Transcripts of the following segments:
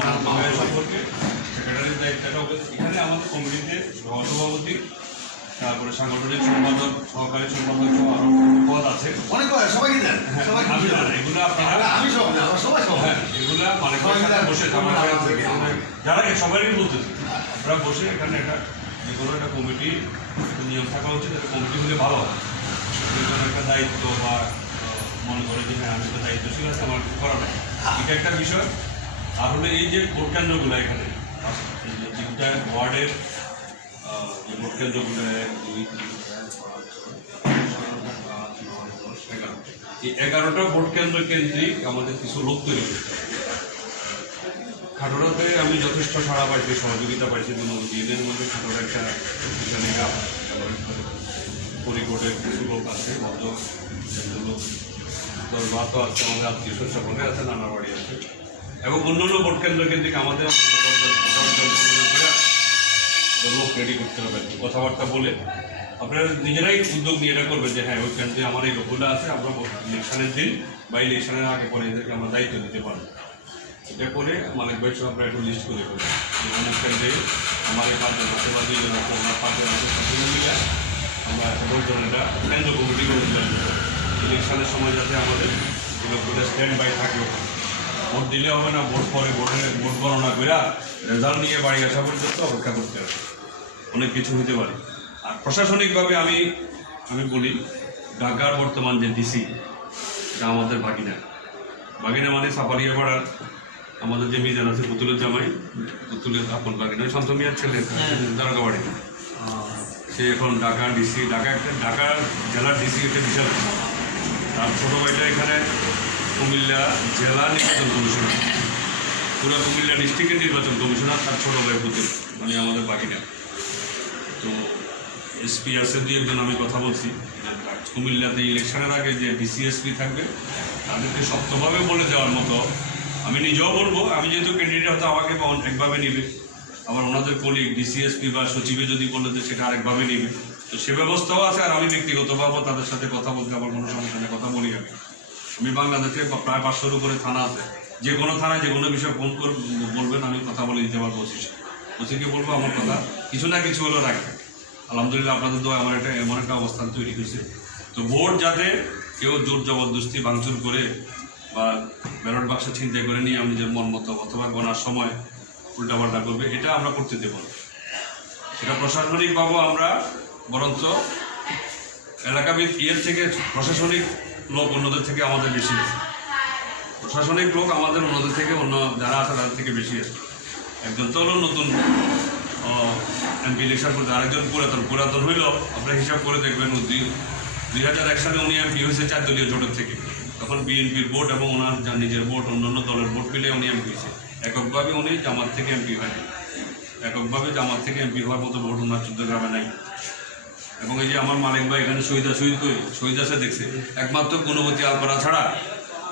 আমার সম্পর্কে সেক্রেটারির দায়িত্বটা হবে এখানে আমাদের কমিটিতে তারপরে সাংগঠনিক সম্পাদক সহকারী সম্পাদক সহ আরও পদ আছে অনেক হয়, সবাইকে দেন। সবাইকে আমি না, এগুলো আপনারা আমি সব না সবাই সবাই হ্যাঁ এগুলা মানে বসে আমার যারা সবারই বলতেছি আপনারা বসে এখানে একটা যে কোনো একটা কমিটি নিয়ম থাকা উচিত একটা কমিটি হলে ভালো হয়। একটা দায়িত্ব বা মনে করে যে হ্যাঁ আমি তো দায়িত্বশীল আছে আমার করা এটা একটা বিষয়। আর হলো এই যে ভোট কেন্দ্রগুলো এখানে তিনটা ওয়ার্ডের যে ভোট কেন্দ্রগুলো, দুই এই এগারোটা ভোট কেন্দ্র কেন্দ্রিক আমাদের কিছু লোক তৈরি করতে আমি যথেষ্ট সাড়া পাইছি, সহযোগিতা পাইছি দিনের মধ্যে খাটোরা একটা শক্তিশালী পরিকোটের কিছু লোক আছে ভদ্র লোক। দশ বাত আছে, আমাদের আত্মীয় সকলে আছে নানা বাড়ি আছে। এবং অন্যান্য ভোট কেন্দ্র কেন্দ্রিক আমাদের লোক রেডি করতে হবে কথাবার্তা বলে আপনারা নিজেরাই উদ্যোগ নিয়ে এটা করবেন যে হ্যাঁ ওই কেন্দ্রে আমার এই লোকগুলো আছে, আমরা ইলেকশনের দিন বা ইলেকশনের আগে পরে এদেরকে আমরা দায়িত্ব দিতে পারব। এটা করে মালিক ভাই সব আমরা একটু লিস্ট করে ফেলি যে কেন্দ্রে আমার এই পাঁচজন আছে বা দুইজন আছে আমরা পাঁচজন আছে সবগুলো মিলে আমরা দশজন এটা কেন্দ্র কমিটি করে ইলেকশনের সময় যাতে আমাদের লোকগুলো স্ট্যান্ড বাই থাকে ওখানে। ভোট দিলে হবে না ভোট পরে ভোটে ভোট গণনা করে রেজাল্ট নিয়ে বাড়ি আসা পর্যন্ত অপেক্ষা করতে হবে। অনেক কিছু হতে পারে। আর প্রশাসনিকভাবে আমি আমি বলি ঢাকার বর্তমান যে ডিসি এটা আমাদের ভাগিনা ভাগিনা মানে সাপারিয়া পাড়ার আমাদের যে মিজান আছে পুতুলের জামাই পুতুলের আপন ভাগিনা ওই শান্ত মিয়ার ছেলে দ্বারকা বাড়ি সে এখন ঢাকা ডিসি ঢাকা একটা ঢাকা জেলার ডিসি একটা বিশাল। তার ছোটো ভাইটা এখানে কুমিল্লা জেলা নির্বাচন কমিশনার পুরো কুমিল্লা ডিস্ট্রিক্টের নির্বাচন কমিশনার তার ছোটো ভাই পুতুল মানে আমাদের বাকিটা। তো এসপি আছে দুই একজন আমি কথা বলছি কুমিল্লাতে ইলেকশনের আগে যে ডিসিএসপি থাকবে, তাদেরকে শক্তভাবে বলে যাওয়ার মতো আমি নিজেও বলব, আমি যেহেতু ক্যান্ডিডেট হয়তো আমাকে একভাবে নিবে। আবার ওনাদের কলিগ ডিসিএসপি বা সচিবে যদি বলে যে সেটা আরেকভাবে নিবে। তো সে ব্যবস্থাও আছে আর আমি ব্যক্তিগতভাবেও তাদের সাথে কথা বলতে আমার কোনো সমস্যা নেই, কথা বলি আমি। আমি বাংলাদেশে প্রায় পাঁচশোর উপরে থানা আছে। যে কোনো থানায় যে কোনো বিষয়ে ফোন করে বলবেন, আমি কথা বলে দিতে পারব ওসি ওসিকে বলব আমার কথা। কিছু না কিছু হলেও রাখবে আলহামদুলিল্লাহ আপনাদের তো আমার একটা এমন একটা অবস্থান তৈরি হয়েছে। তো ভোট যাতে কেউ জোর জবরদস্তি ভাঙচুর করে বা ব্যালট বাক্স ছিনতাই করে নিয়ে আমি যে মন মতো অথবা গোনার সময় উল্টাপাল্টা করবে, এটা আমরা করতে দেব না। সেটা প্রশাসনিকভাবে আমরা বরঞ্চ এলাকাবিদ ইয়ের থেকে প্রশাসনিক লোক অন্যদের থেকে আমাদের বেশি। আছে প্রশাসনিক লোক আমাদের অন্যদের থেকে, অন্য যারা আছে তাদের থেকে বেশি। আছে একজন তো হলো নতুন এমপি ইলেকশন করতে, আরেকজন পুরাতন। পুরাতন হইল, আপনারা হিসাব করে দেখবেন দুই দুই হাজার এক সালে উনি এমপি হয়েছে চার দলীয় জোটের থেকে। তখন বিএনপির ভোট এবং ওনার যা নিজের ভোট, অন্যান্য দলের ভোট মিলে উনি এমপি হয়েছে। এককভাবে উনি জামাত থেকে এমপি হয়নি। এককভাবে জামাত থেকে এমপি হওয়ার মতো ভোট ওনার চোদ্দগ্রামে নাই। এবং এই যে আমার মালিক ভাই এখানে শহীদা শহীদ করি শহীদ আছে দেখছে। একমাত্র গুণবতী আলপাড়া ছাড়া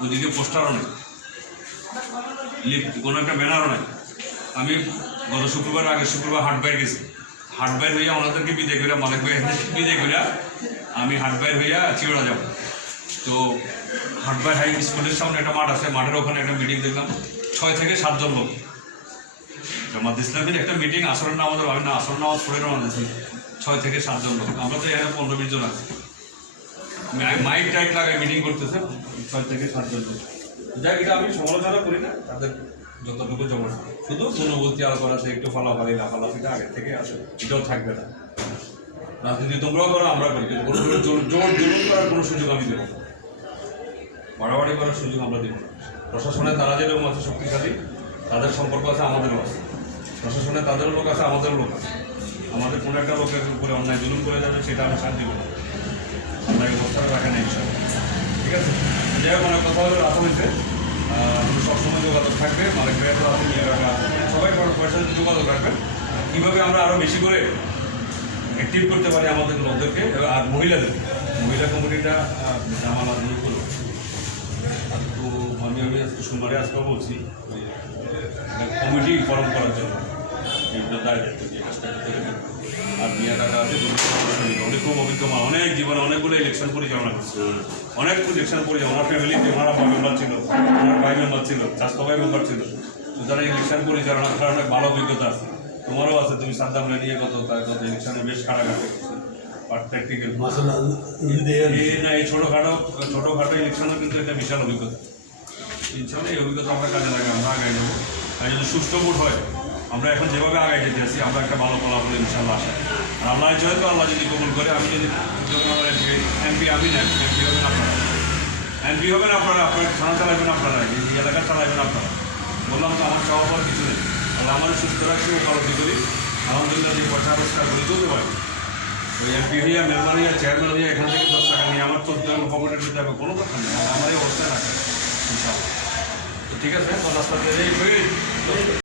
ওদিকে পোস্টারও নেই। লিপ কোনো একটা ব্যানারও নাই। আমি গত শুক্রবার, আগের শুক্রবার হাট বাইর গেছি। হাট বাইর হইয়া ওনাদেরকে বিদায় করিয়া, মালিক ভাই বিদায় করিয়া আমি হাট বাইর হইয়া চিওড়া যাব। তো হাট বাইর হাই স্কুলের সামনে একটা মাঠ আছে। মাঠের ওখানে একটা মিটিং দেখলাম। ছয় থেকে সাতজন লোক। জামাত ইসলামের একটা মিটিং আসর নামাজের আমি না আসর নামাজ পড়ে রওনা দিয়েছি ছয় থেকে সাতজন লোক। আমরা তো এখানে পনেরো বিশ জন আছি। মাই- মাইক টাইক লাগায় মিটিং করতেছে। ছয় থেকে সাতজন লোক। যাই এটা আমি সমালোচনা করি না, তাদের যতটুকু জমা। শুধু গুণবতী আলো করা করাতে একটু ফালাফালি লাফালাফিটা আগের থেকে আসে এটাও থাকবে না। রাজনীতি তোমরাও করো আমরা করি। কিন্তু কোনো জোর জোর জুলুম করার কোনো সুযোগ আমি দেবো না। বাড়াবাড়ি করার সুযোগ আমরা দেবো না। প্রশাসনে তারা যেরকম আছে শক্তিশালী, তাদের সম্পর্ক আছে, আমাদেরও আছে। প্রশাসনে তাদেরও লোক আছে, আমাদেরও লোক আছে। আমাদের কোনো একটা লোকের উপরে অন্যায় জুলুম করে যাবে, সেটা আমরা দিব না আপনাকে বস্তাটা রাখেন এই বিষয়ে ঠিক আছে? যাই হোক, অনেক কথা হলো রাত সবসময় যোগাযোগ থাকবে ভাইয়ের তো আপনি সবাই পয়সার সাথে যোগাযোগ রাখবেন। কীভাবে আমরা আরও বেশি করে অ্যাক্টিভ করতে পারি আমাদের লোকদেরকে আর মহিলাদের? মহিলা কমিটিটা জামালা দূর করব তো আমি আমি আজকে সোমবারে আজকে বলছি কমিটি ফর্ম করার জন্য। বিভিন্ন দায় কাজটা করতে হবে। আর মিয়া কাকা আছে উনি খুব অভিজ্ঞ অনেক জীবনে অনেকগুলো ইলেকশন পরিচালনা করছে। অনেক ইলেকশন পরিচালনা। ওনার ফ্যামিলিতে ওনার মেম্বার ছিল ওনার ভাই মেম্বার ছিল স্বাস্থ্য ভাই মেম্বার ছিল যারা ইলেকশন পরিচালনা করার অনেক ভালো অভিজ্ঞতা আছে। তোমারও আছে তুমি সাদ্দাম নিয়ে কত তার কত ইলেকশনে বেশ কারাগারে প্র্যাকটিক্যাল না এই ছোটোখাটো ছোটোখাটো ইলেকশনও কিন্তু একটা বিশাল অভিজ্ঞতা। ইনশাল্লাহ এই অভিজ্ঞতা আমরা কাজে লাগে আমরা আগাই যাব আর যদি সুষ্ঠু ভোট হয় আমরা এখন যেভাবে আগাই যেতে আছি, আমরা একটা ভালো ফলাফল ইনশাল্লাহ আসে আর আল্লাহ যেহেতু আল্লাহ যদি কবুল করে, আমি যদি এমপি আমি না এমপি হবেন আপনারা। এমপি হবেন আপনারা, আপনার থানা চালাবেন আপনারা, এই এলাকা চালাবেন আপনারা। বললাম তো আমার চাওয়া কিছু নেই। তাহলে আমার সুস্থ রাখি উপলব্ধি করি আলহামদুলিল্লাহ, যে পয়সা রোজগার করে চলতে পারি। ওই এমপি হইয়া, মেম্বার হইয়া চেয়ারম্যান হইয়া, এখান থেকে দশ টাকা নিয়ে আমার চলতে হবে পকেটে দিতে হবে কোনো কথা নেই। আমার এই অবস্থায় রাখে তো ঠিক আছে, তো রাস্তা দিয়ে এই